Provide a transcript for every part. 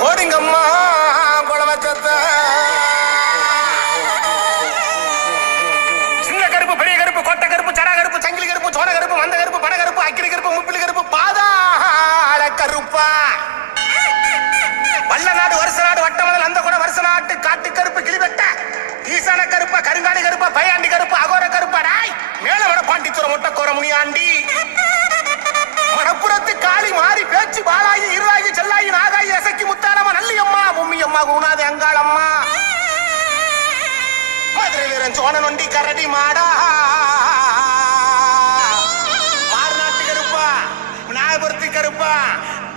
போடுங்கம்மா குளவச்சத்த சின்ன கருப்பு பெரிய கருப்பு கொட்டை கருப்பு சடா கருப்பு சங்கிலி கருப்பு சோன கருப்பு மந்த கருப்பு பட கருப்பு அக்கிரி கருப்பு முப்பிலி கருப்பு பாதாள கருப்பா வல்ல நாடு வருஷ நாடு வட்டமதல் அந்த கூட வருஷ நாட்டு காட்டு கருப்பு கிளிவெட்ட ஈசான கருப்பா கருங்காலி கருப்பா பையாண்டி கருப்பு அகோர கருப்பாடாய் மேலவட பாண்டித்துறை முட்டக்கோர முனியாண்டி மணப்புறத்து காளி மாறி பேச்சு பாலாயி இருளாயி செல்லாயி நாகாயி எசக்கி முத்தாரம்மா நல்லியம்மா மும்மியம்மா குணாதி அங்காளம்மா மதுரை வீரன் சோழ நொண்டி கரடி மாடா மாறுநாட்டு கருப்பா விநாயகபுரத்து கருப்பா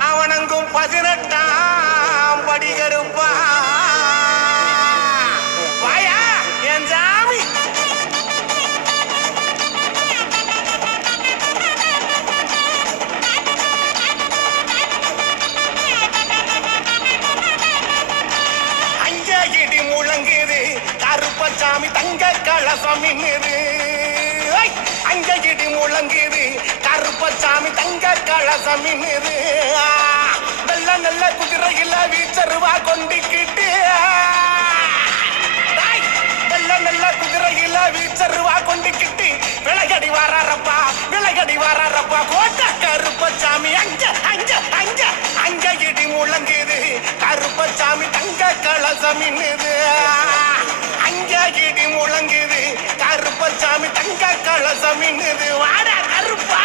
அவனங்கும் 18ஆம் படி கருப்பா வாயா என் சாமி கருப்பசாமி தங்க கலசம் மின்னுது அங்க இடி முழங்குது கருப்பசாமி தங்க கலசம் மின்னுது நல்ல நல்ல குதிரையில வீச்சருவா கொண்டிக்கிட்டு நல்ல நல்ல குதிரையில வீச்சருவா கொண்டிக்கிட்டு விலகடி வாரப்பா கோட்ட கருப்பசாமி அங்க அங்க அங்க அங்க இடி முழங்குது கருப்பசாமி தங்க கலசம் மின்னுது அங்க இடி முழங்குது கருப்பசாமி தங்க கலசம் மின்னுது வாடா கருப்பா